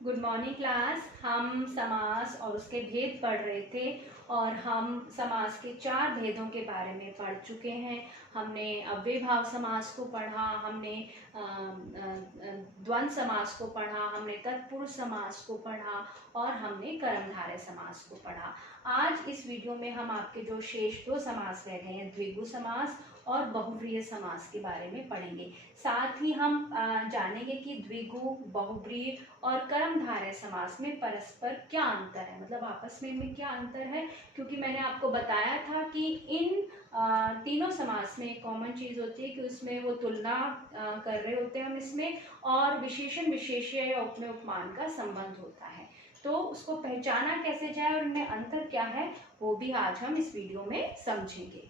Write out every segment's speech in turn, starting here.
Good morning class. हम समास और उसके भेद पढ़ रहे थे और हम समास के 4 भेदों के बारे में पढ़ चुके हैं। हमने अव्ययभाव समास को पढ़ा, हमने द्वंद्व समास को पढ़ा, हमने तत्पुरुष समास को पढ़ा और हमने कर्मधारय समास को पढ़ा। आज इस वीडियो में हम आपके जो शेष 2 समास रह गए हैं, द्विगु समास और बहुव्रीहि समास के बारे में पढ़ेंगे। साथ ही हम जानेंगे कि द्विगु, बहुव्रीहि और कर्मधारय समास में परस्पर क्या अंतर है, मतलब आपस में इनमें क्या अंतर है। क्योंकि मैंने आपको बताया था कि इन तीनों समास में एक कॉमन चीज होती है कि उसमें वो तुलना कर रहे होते हैं हम इसमें, और विशेषण विशेष्य या उपमेय उपमान का संबंध होता है। तो उसको पहचाना कैसे जाए और इनमें अंतर क्या है वो भी आज हम इस वीडियो में समझेंगे।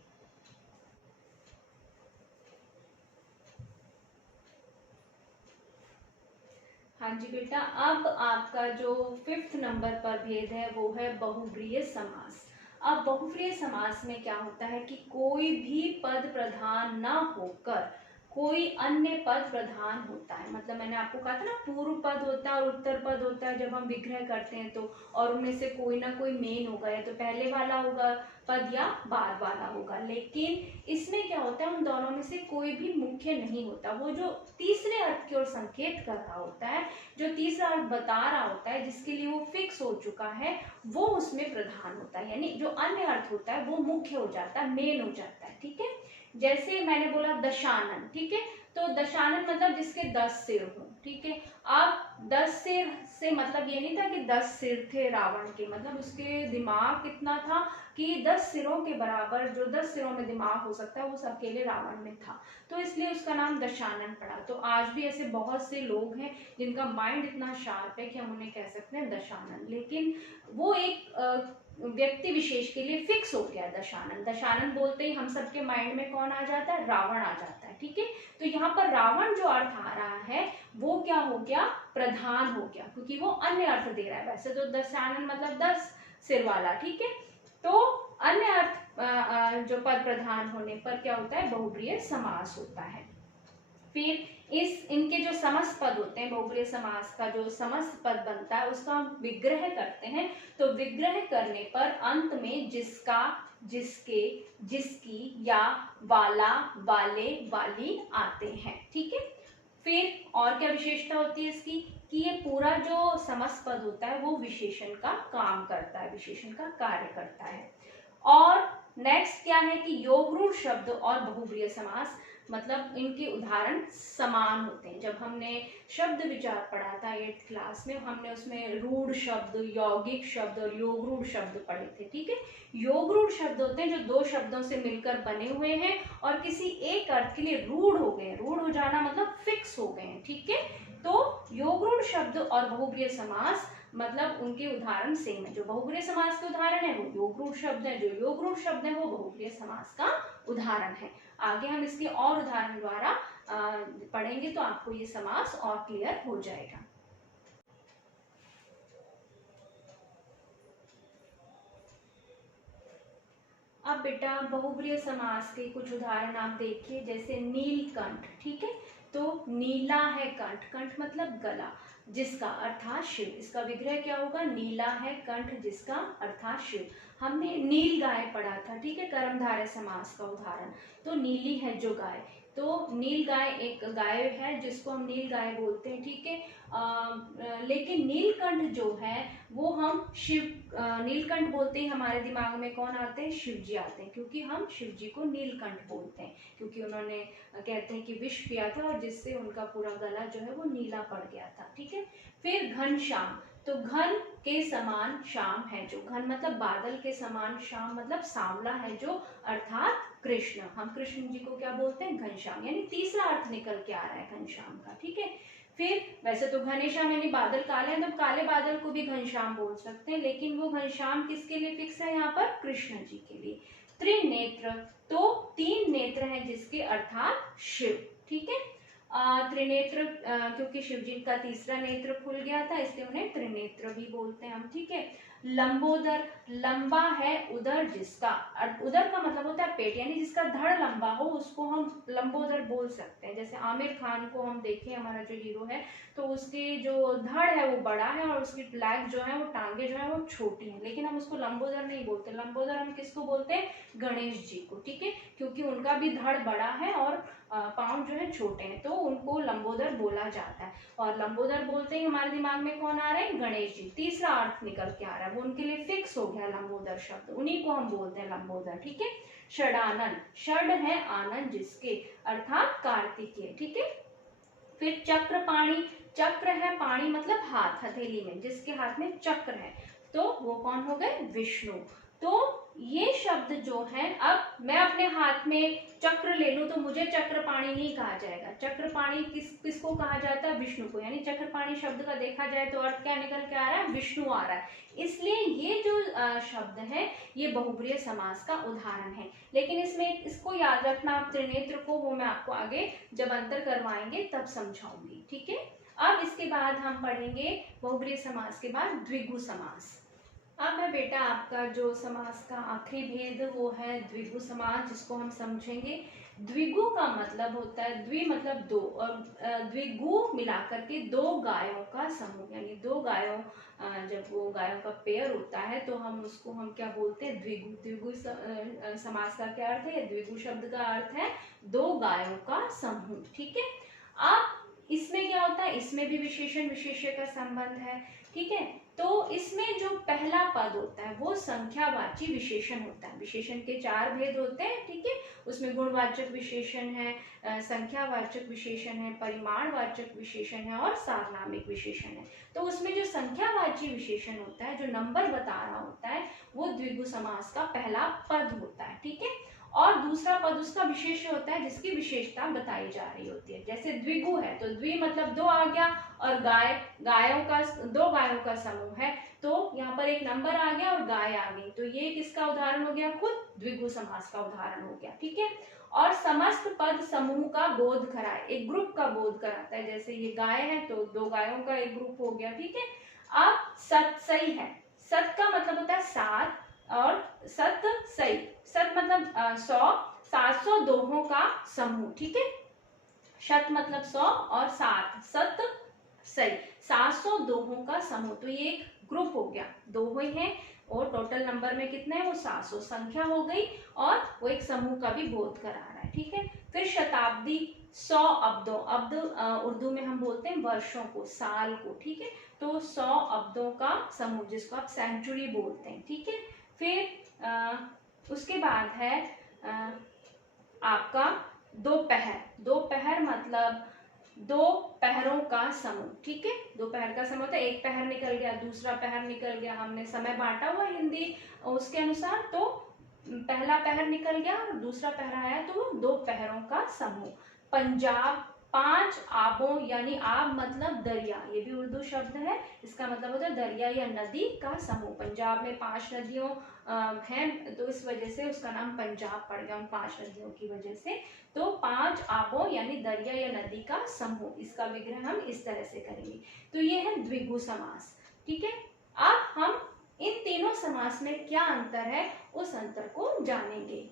हाँ जी बेटा, अब आपका जो 5th नंबर पर भेद है वो है बहुव्रीहि समास। अब बहुव्रीहि समास में क्या होता है कि कोई भी पद प्रधान न होकर कोई अन्य पद प्रधान होता है। मतलब मैंने आपको कहा था ना, पूर्व पद होता है और उत्तर पद होता है जब हम विग्रह करते हैं तो, और उनमें से कोई ना कोई मेन होगा, या तो पहले वाला होगा पद या बाद वाला होगा। लेकिन इसमें क्या होता है, उन दोनों में से कोई भी मुख्य नहीं होता। वो जो तीसरे अर्थ की ओर संकेत कर रहा होता है, जो तीसरा अर्थ बता रहा होता है, जिसके लिए वो फिक्स हो चुका है, वो उसमें प्रधान होता है। यानी जो अन्य अर्थ होता है वो मुख्य हो जाता है, मेन हो जाता है। ठीक है, जैसे मैंने बोला दशानन। ठीक है, तो दशानन मतलब जिसके 10 सिर हो। ठीक है, अब 10 सिर से मतलब ये नहीं था कि 10 सिर थे रावण के, मतलब उसके दिमाग कितना था कि 10 सिरों के बराबर, जो 10 सिरों में दिमाग हो सकता है वो सब अकेले रावण में था, तो इसलिए उसका नाम दशानन पड़ा। तो आज भी ऐसे बहुत से लोग हैं जिनका माइंड इतना शार्प है कि हम उन्हें कह सकते हैं दशानन, लेकिन वो एक व्यक्ति विशेष के लिए फिक्स हो गया दशानन। दशानन बोलते ही हम सबके माइंड में कौन आ जाता है, रावण आ जाता है। ठीक है, तो यहाँ पर रावण जो अर्थ आ रहा है वो क्या हो गया, प्रधान हो गया, क्योंकि वो अन्य अर्थ दे रहा है। वैसे तो दशानन मतलब 10 सिर वाला। ठीक है, तो अन्य अर्थ जो पद प्रधान होने पर क्या होता है, बहुव्रीहि समास होता है। फिर इनके जो समस्त पद होते हैं, बहुव्रीहि समास का जो समस्त पद बनता है उसका हम विग्रह करते हैं। तो विग्रह करने पर अंत में जिसका, जिसके, जिसकी या वाला, वाले, वाली आते हैं। ठीक है, फिर और क्या विशेषता होती है इसकी कि ये पूरा जो समस्त पद होता है वो विशेषण का काम करता है, विशेषण का कार्य करता है। और नेक्स्ट क्या है कि योगरूढ़ शब्द और बहुव्रीहि समास, मतलब इनके उदाहरण समान होते हैं। जब हमने शब्द विचार पढ़ा था 8th क्लास में, हमने उसमें रूढ़ शब्द, यौगिक शब्द और योगरूढ़ शब्द पढ़े थे। ठीक है, योगरूढ़ शब्द होते हैं जो 2 शब्दों से मिलकर बने हुए हैं और किसी एक अर्थ के लिए रूढ़ हो गए हैं। रूढ़ हो जाना मतलब फिक्स हो गए हैं। ठीक है, तो योगरूढ़ शब्द और बहुव्रीहि समास मतलब उनके उदाहरण सेम है। जो बहुव्रीहि समास के उदाहरण है वो योगरूढ़ शब्द है, जो योगरूढ़ शब्द है वो बहुव्रीहि समास का उदाहरण है। आगे हम इसके और उदाहरण द्वारा पढ़ेंगे तो आपको ये समास और क्लियर हो जाएगा। अब बेटा बहुव्रीहि समास के कुछ उदाहरण आप देखिए, जैसे नीलकंठ। ठीक है, तो नीला है कंठ, कंठ मतलब गला, जिसका अर्थात शिव। इसका विग्रह क्या होगा, नीला है कंठ जिसका अर्थात शिव। हमने नील गाय पढ़ा था। ठीक है, कर्मधारय समास का उदाहरण। तो नीली है जो गाय, तो नील गाय एक गाय है जिसको हम नील गाय बोलते हैं। ठीक है, लेकिन नीलकंठ जो है वो हम शिव, नीलकंठ बोलते ही हमारे दिमाग में कौन आते हैं, शिव जी आते हैं, क्योंकि हम शिव जी को नीलकंठ बोलते हैं, क्योंकि उन्होंने कहते हैं कि विष पिया था और जिससे उनका पूरा गला जो है वो नीला पड़ गया था। ठीक है, फिर घनश्याम, तो घन के समान श्याम है जो, घन मतलब बादल के समान, श्याम मतलब सांवला है जो, अर्थात कृष्ण। हम कृष्ण जी को क्या बोलते हैं, घनश्याम। यानी तीसरा अर्थ निकल के आ रहा है घनश्याम का। ठीक है, फिर वैसे तो घनश्याम यानी बादल काले हैं, तो काले बादल को भी घनश्याम बोल सकते हैं, लेकिन वो घनश्याम किसके लिए फिक्स है यहाँ पर, कृष्ण जी के लिए। त्रिनेत्र, तो 3 नेत्र हैं जिसके अर्थात शिव। ठीक है, त्रिनेत्र क्योंकि शिव जी का तीसरा नेत्र खुल गया था इसलिए उन्हें त्रिनेत्र भी बोलते हैं हम। ठीक है, लंबोदर, लंबा है उदर जिसका, उदर का मतलब होता है पेट, यानी जिसका धड़ लंबा हो उसको हम लंबोदर बोल सकते हैं। जैसे आमिर खान को हम देखें, हमारा जो हीरो है, तो उसके जो धड़ है वो बड़ा है और उसकी लेग जो है वो टांगे जो है वो छोटी है, लेकिन हम उसको लंबोदर नहीं बोलते। लंबोदर हम किसको बोलते हैं? गणेश जी को, ठीक है, क्योंकि उनका भी धड़ बड़ा है और पाँव जो है छोटे हैं, तो उनको लंबोदर बोला जाता है। और लंबोदर बोलते ही हमारे दिमाग में कौन आ रहा है? गणेश जी। तीसरा अर्थ निकल के आ रहा है, वो उनके लिए फिक्स हो गया लंबोदर शब्द, उन्हीं को हम बोलते हैं लंबोदर, ठीक है। षडानन, षड है आनंद जिसके, अर्थात कार्तिकेय, ठीक है। फिर चक्रपाणी, चक्र है पाणी मतलब हाथ, हथेली में, जिसके हाथ में चक्र है, तो वो कौन हो गए? विष्णु। तो ये शब्द जो है, अब मैं अपने हाथ में चक्र ले लूं तो मुझे चक्रपाणी नहीं कहा जाएगा। चक्रपाणी किसको कहा जाता है? विष्णु को। यानी चक्रपाणी शब्द का देखा जाए तो अर्थ क्या निकल के आ रहा है? विष्णु आ रहा है। इसलिए ये जो शब्द है ये बहुब्रीय समास का उदाहरण है। लेकिन इसमें इसको याद रखना, आप त्रिनेत्र को, वो मैं आपको आगे जब अंतर करवाएंगे तब समझाऊंगी, ठीक है। अब इसके बाद हम पढ़ेंगे बहुब्रीय समास के बाद द्विगु समास। अब है बेटा आपका जो समास का आखिरी भेद, वो है द्विगु समास, जिसको हम समझेंगे। द्विगु का मतलब होता है, द्वि मतलब दो, और द्विगु मिलाकर के दो गायों का समूह, यानी दो गायों, जब वो गायों का पेयर होता है तो हम उसको हम क्या बोलते हैं? द्विगु। द्विगु समास का क्या अर्थ है? द्विगु शब्द का अर्थ है दो गायों का समूह, ठीक है। अब इसमें क्या होता है? इसमें भी विशेषण विशेष्य का संबंध है, ठीक है। तो इसमें जो पहला पद होता है वो संख्यावाची विशेषण होता है। विशेषण के चार भेद होते हैं, ठीक है। उसमें गुणवाचक विशेषण है, संख्यावाचक विशेषण है, परिमाणवाचक विशेषण है और सारनामिक विशेषण है। तो उसमें जो संख्यावाची विशेषण होता है, जो नंबर बता रहा होता है, वो द्विगु समास का पहला पद होता है, ठीक है। और दूसरा पद उसका विशेष्य होता है, जिसकी विशेषता बताई जा रही होती है। जैसे द्विगु है तो द्वि मतलब दो आ गया, और गाय, गायों का, दो गायों का समूह है, तो यहाँ पर एक नंबर आ गया और गाय आ गई, तो ये किसका उदाहरण हो गया? खुद द्विगु समास का उदाहरण हो गया, ठीक है। और समस्त पद समूह का बोध कराए, एक ग्रुप का बोध कराता है। जैसे ये गाय है तो दो गायों का एक ग्रुप हो गया, ठीक है। अब सतसई है, सत का मतलब होता है सात, और सत सई, सत मतलब 100, 700 दोहों का समूह, ठीक है। शत मतलब 100 और 7, सत सही, 700 दोहों का समूह, तो ये एक ग्रुप हो गया, दोहे हैं और टोटल नंबर में कितने हैं? वो 700 संख्या हो गई, और वो एक समूह का भी बोध करा रहा है, ठीक है। फिर शताब्दी, 100 अब्दों, अब्द उर्दू में हम बोलते हैं वर्षों को, साल को, ठीक है। तो 100 अब्दों का समूह, जिसको आप सेंचुरी बोलते हैं, ठीक है। फिर उसके बाद है आपका दोपहर, दोपहर मतलब दो पहरों का समूह, ठीक है। दोपहर का समूह होता है, एक पहर निकल गया, दूसरा पहर निकल गया, हमने समय बांटा हुआ हिंदी उसके अनुसार, तो पहला पहर निकल गया और दूसरा पहर आया, तो दो पहरों का समूह। पंजाब, 5 आबों, यानी आब मतलब दरिया, ये भी उर्दू शब्द है, इसका मतलब होता है दरिया या नदी का समूह। पंजाब में 5 नदियों हैं, तो इस वजह से उसका नाम पंजाब पड़ गया, उन 5 नदियों की वजह से। तो 5 आबों यानी दरिया या नदी का समूह, इसका विग्रह हम इस तरह से करेंगे। तो ये है द्विगु समास, ठीक है। अब हम इन तीनों समास में क्या अंतर है उस अंतर को जानेंगे।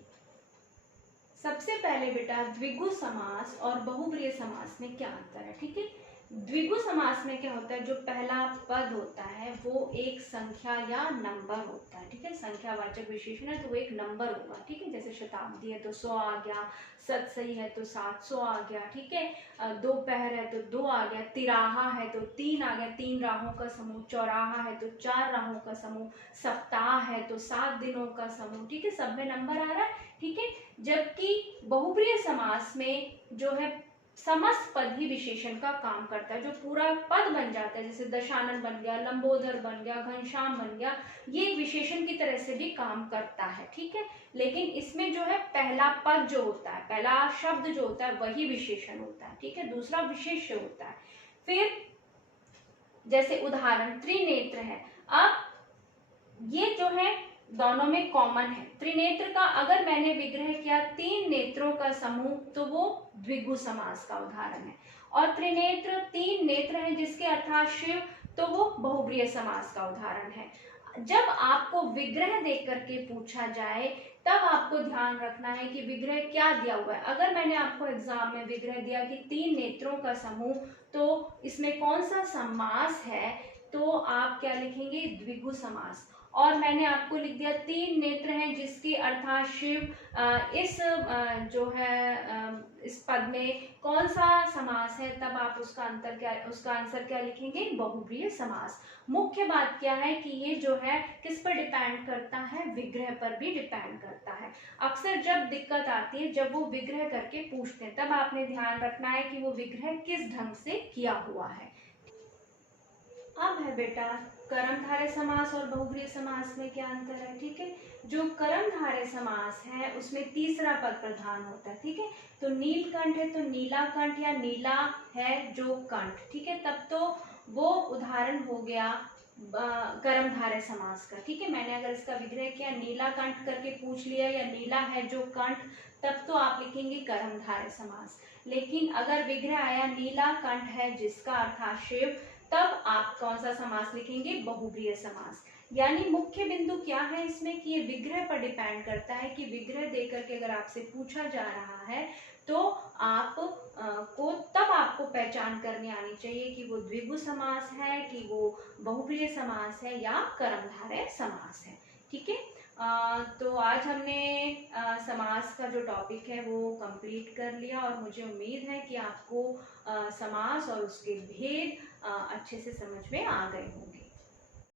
सबसे पहले बेटा द्विगु समास और बहुब्रीय समास में क्या अंतर है, ठीक है। द्विगु समास में क्या होता है? जो पहला पद होता है वो एक संख्या या नंबर होता है, ठीक है। संख्यावाचक विशेषण है तो वो एक नंबर होगा, ठीक है। जैसे शताब्दी है तो 100 आ गया, सतसई है तो 700 आ गया, ठीक है। दोपहर है तो 2 आ गया, तिराहा है तो 3 आ गया, 3 राहों का समूह, चौराहा है तो 4 राहों का समूह, सप्ताह है तो 7 दिनों का समूह, ठीक है। सब में नंबर आ रहा है, ठीक है। जबकि बहुब्रीय समास में जो है समस्त पद ही विशेषण का काम करता है, जो पूरा पद बन जाता है, जैसे दशानन बन गया, लंबोदर बन गया, घनश्याम बन गया, ये एक विशेषण की तरह से भी काम करता है, ठीक है। लेकिन इसमें जो है पहला पद जो होता है, पहला शब्द जो होता है वही विशेषण होता है, ठीक है, दूसरा विशेष्य होता है। फिर जैसे उदाहरण त्रिनेत्र है, अब ये जो है दोनों में कॉमन है। त्रिनेत्र का अगर मैंने विग्रह किया 3 नेत्रों का समूह तो वो द्विगु समास का उदाहरण है, और त्रिनेत्र 3 नेत्र है जिसके अर्थात शिव, तो वो बहुब्रीय समास का उदाहरण है। जब आपको विग्रह देख करके पूछा जाए तब आपको ध्यान रखना है कि विग्रह क्या दिया हुआ है। अगर मैंने आपको एग्जाम में विग्रह दिया कि 3 नेत्रों का समूह, तो इसमें कौन सा समास है, तो आप क्या लिखेंगे, द्विगु समास। और मैंने आपको लिख दिया 3 नेत्र हैं जिसके अर्थात शिव, इस जो है इस पद में कौन सा समास है, तब आप उसका आंसर क्या लिखेंगे, बहुब्रीहि समास। मुख्य बात क्या है कि ये जो है किस पर डिपेंड करता है, विग्रह पर भी डिपेंड करता है। अक्सर जब दिक्कत आती है, जब वो विग्रह करके पूछते हैं, तब आपने ध्यान रखना है कि वो विग्रह किस ढंग से किया हुआ है। अब है बेटा कर्मधारय समास और बहुब्रीहि समास में क्या अंतर है। ठीक है, जो कर्मधारय समास है उसमें तीसरा पद प्रधान होता है। ठीक है, तो नीलकंठ है तो नीलाकंठ या नीला है जो कंठ, ठीक है, तब तो वो उदाहरण हो गया कर्मधारय समास का। ठीक है, मैंने अगर इसका विग्रह किया, नीलाकंठ करके पूछ लिया या नीला है जो कंठ, तब तो आप लिखेंगे कर्मधारय समास। लेकिन अगर विग्रह आया नीलाकंठ है जिसका अर्थात शिव, तब आप कौन सा समास लिखेंगे, बहुब्रीहि समास। यानी मुख्य बिंदु क्या है इसमें कि ये विग्रह पर डिपेंड करता है कि विग्रह देकर के अगर आपसे पूछा जा रहा है तो आप को तब आपको पहचान करनी आनी चाहिए कि वो द्विगु समास है, कि वो बहुब्रीहि समास है या कर्मधारय समास है। ठीक है, तो आज हमने समास का जो टॉपिक है वो कंप्लीट कर लिया और मुझे उम्मीद है कि आपको समास और उसके भेद अच्छे से समझ में आ गए होंगे।